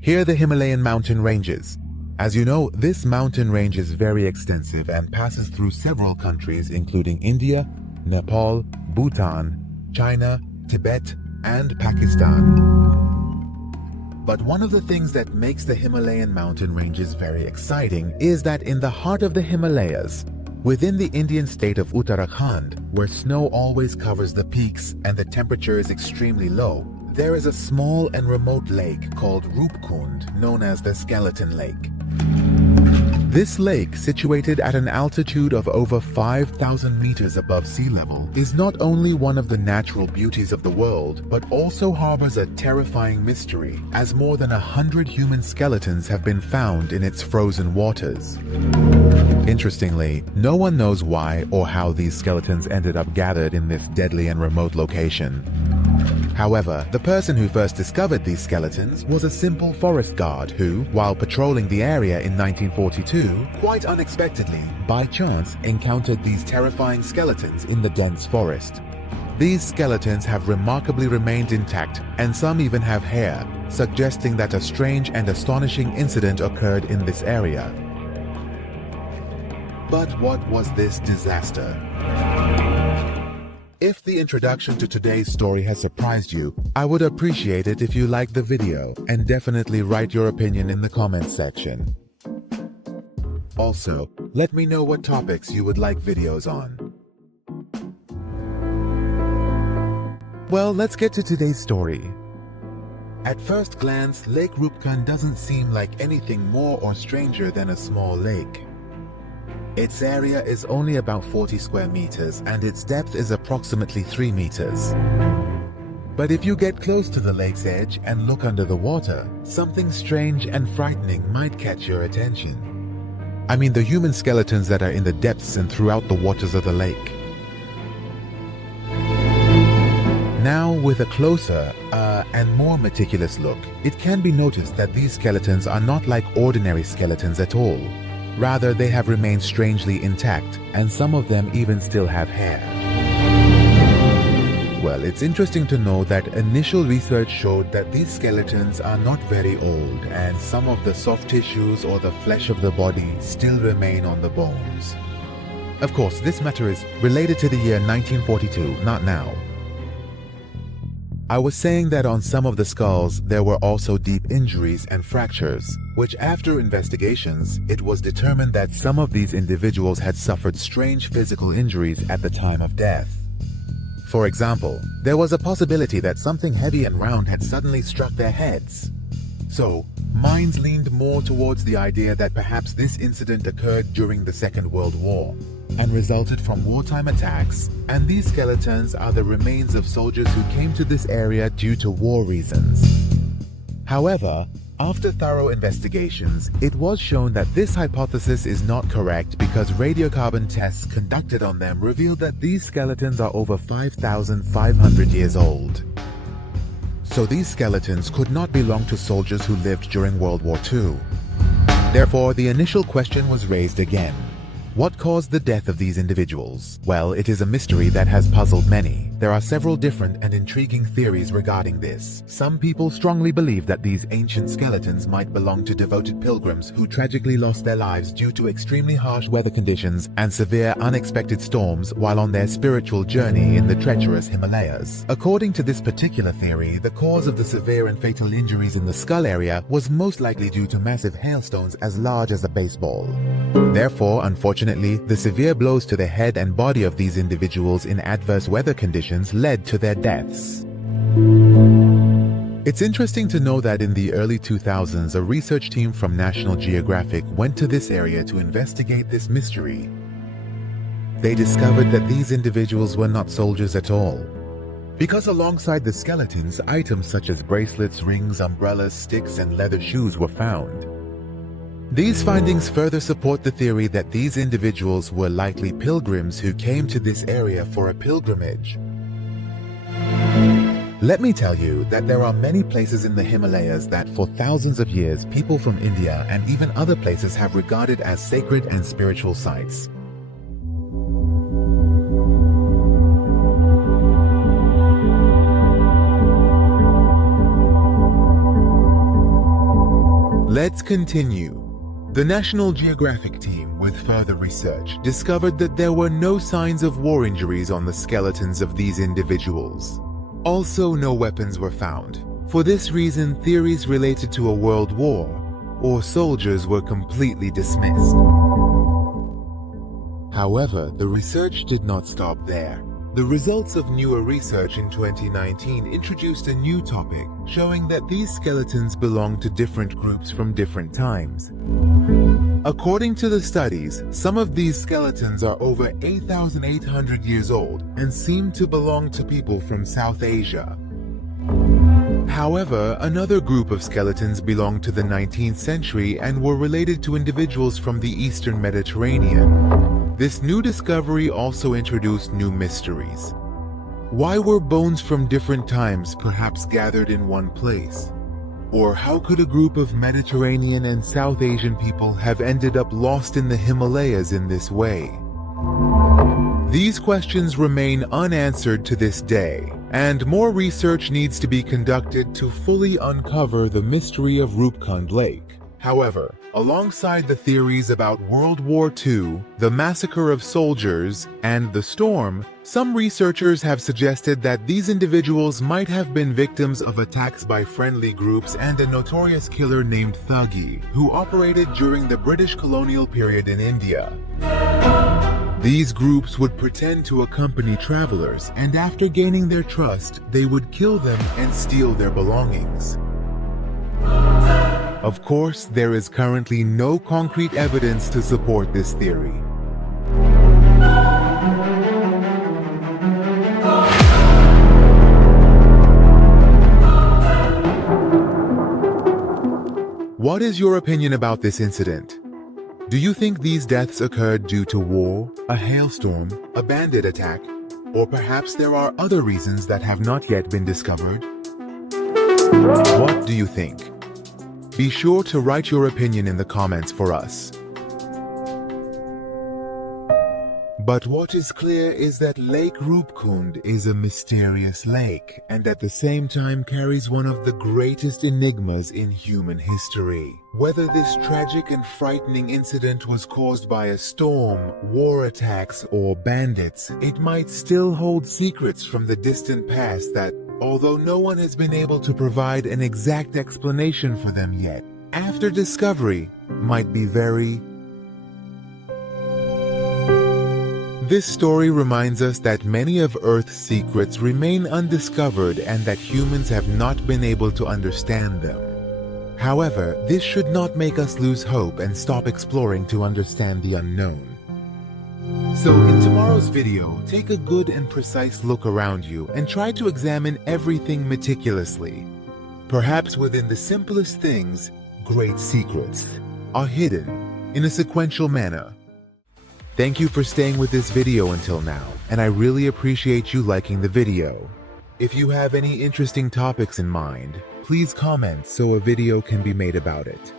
Here are the Himalayan mountain ranges. As you know, this mountain range is very extensive and passes through several countries including India, Nepal, Bhutan, China, Tibet, and Pakistan. But one of the things that makes the Himalayan mountain ranges very exciting is that in the heart of the Himalayas, within the Indian state of Uttarakhand, where snow always covers the peaks and the temperature is extremely low, there is a small and remote lake called Rupkund, known as the Skeleton Lake. This lake, situated at an altitude of over 5,000 meters above sea level, is not only one of the natural beauties of the world, but also harbors a terrifying mystery, as more than 100 human skeletons have been found in its frozen waters. Interestingly, no one knows why or how these skeletons ended up gathered in this deadly and remote location. However, the person who first discovered these skeletons was a simple forest guard who, while patrolling the area in 1942, quite unexpectedly, by chance, encountered these terrifying skeletons in the dense forest. These skeletons have remarkably remained intact, and some even have hair, suggesting that a strange and astonishing incident occurred in this area. But what was this disaster? If the introduction to today's story has surprised you, I would appreciate it if you liked the video and definitely write your opinion in the comments section. Also, let me know what topics you would like videos on. Well, let's get to today's story. At first glance, Lake Rupkund doesn't seem like anything more or stranger than a small lake. Its area is only about 40 square meters and its depth is approximately 3 meters. But if you get close to the lake's edge and look under the water, something strange and frightening might catch your attention. I mean the human skeletons that are in the depths and throughout the waters of the lake. Now, with a closer and more meticulous look, it can be noticed that these skeletons are not like ordinary skeletons at all. Rather, they have remained strangely intact, and some of them even still have hair. Well, it's interesting to know that initial research showed that these skeletons are not very old, and some of the soft tissues or the flesh of the body still remain on the bones. Of course, this matter is related to the year 1942, not now. I was saying that on some of the skulls there were also deep injuries and fractures, which after investigations, it was determined that some of these individuals had suffered strange physical injuries at the time of death. For example, there was a possibility that something heavy and round had suddenly struck their heads. So, minds leaned more towards the idea that perhaps this incident occurred during the Second World War and resulted from wartime attacks, and these skeletons are the remains of soldiers who came to this area due to war reasons. However, after thorough investigations, it was shown that this hypothesis is not correct because radiocarbon tests conducted on them revealed that these skeletons are over 5,500 years old. So these skeletons could not belong to soldiers who lived during World War II. Therefore, the initial question was raised again. What caused the death of these individuals? Well, it is a mystery that has puzzled many. There are several different and intriguing theories regarding this. Some people strongly believe that these ancient skeletons might belong to devoted pilgrims who tragically lost their lives due to extremely harsh weather conditions and severe unexpected storms while on their spiritual journey in the treacherous Himalayas. According to this particular theory, the cause of the severe and fatal injuries in the skull area was most likely due to massive hailstones as large as a baseball. Therefore, unfortunately, the severe blows to the head and body of these individuals in adverse weather conditions led to their deaths. It's interesting to know that in the early 2000s, a research team from National Geographic went to this area to investigate this mystery. They discovered that these individuals were not soldiers at all, because alongside the skeletons, items such as bracelets, rings, umbrellas, sticks, and leather shoes were found. These findings further support the theory that these individuals were likely pilgrims who came to this area for a pilgrimage. Let me tell you that there are many places in the Himalayas that for thousands of years people from India and even other places have regarded as sacred and spiritual sites. Let's continue. The National Geographic team, with further research, discovered that there were no signs of war injuries on the skeletons of these individuals. Also, no weapons were found. For this reason, theories related to a world war or soldiers were completely dismissed. However, the research did not stop there. The results of newer research in 2019 introduced a new topic, showing that these skeletons belong to different groups from different times. According to the studies, some of these skeletons are over 8,800 years old and seem to belong to people from South Asia. However, another group of skeletons belonged to the 19th century and were related to individuals from the Eastern Mediterranean. This new discovery also introduced new mysteries. Why were bones from different times perhaps gathered in one place? Or how could a group of Mediterranean and South Asian people have ended up lost in the Himalayas in this way? These questions remain unanswered to this day, and more research needs to be conducted to fully uncover the mystery of Rupkund Lake. However, alongside the theories about World War II, the massacre of soldiers, and the storm, some researchers have suggested that these individuals might have been victims of attacks by friendly groups and a notorious killer named Thuggy, who operated during the British colonial period in India. These groups would pretend to accompany travelers, and after gaining their trust, they would kill them and steal their belongings. Of course, there is currently no concrete evidence to support this theory. What is your opinion about this incident? Do you think these deaths occurred due to war, a hailstorm, a bandit attack, or perhaps there are other reasons that have not yet been discovered? What do you think? Be sure to write your opinion in the comments for us. But what is clear is that Lake Rupkund is a mysterious lake and at the same time carries one of the greatest enigmas in human history. Whether this tragic and frightening incident was caused by a storm, war attacks, or bandits, it might still hold secrets from the distant past that, although no one has been able to provide an exact explanation for them yet, after discovery, might be very... This story reminds us that many of Earth's secrets remain undiscovered and that humans have not been able to understand them. However, this should not make us lose hope and stop exploring to understand the unknown. So in tomorrow's video, take a good and precise look around you and try to examine everything meticulously. Perhaps within the simplest things, great secrets are hidden in a sequential manner. Thank you for staying with this video until now, and I really appreciate you liking the video. If you have any interesting topics in mind, please comment so a video can be made about it.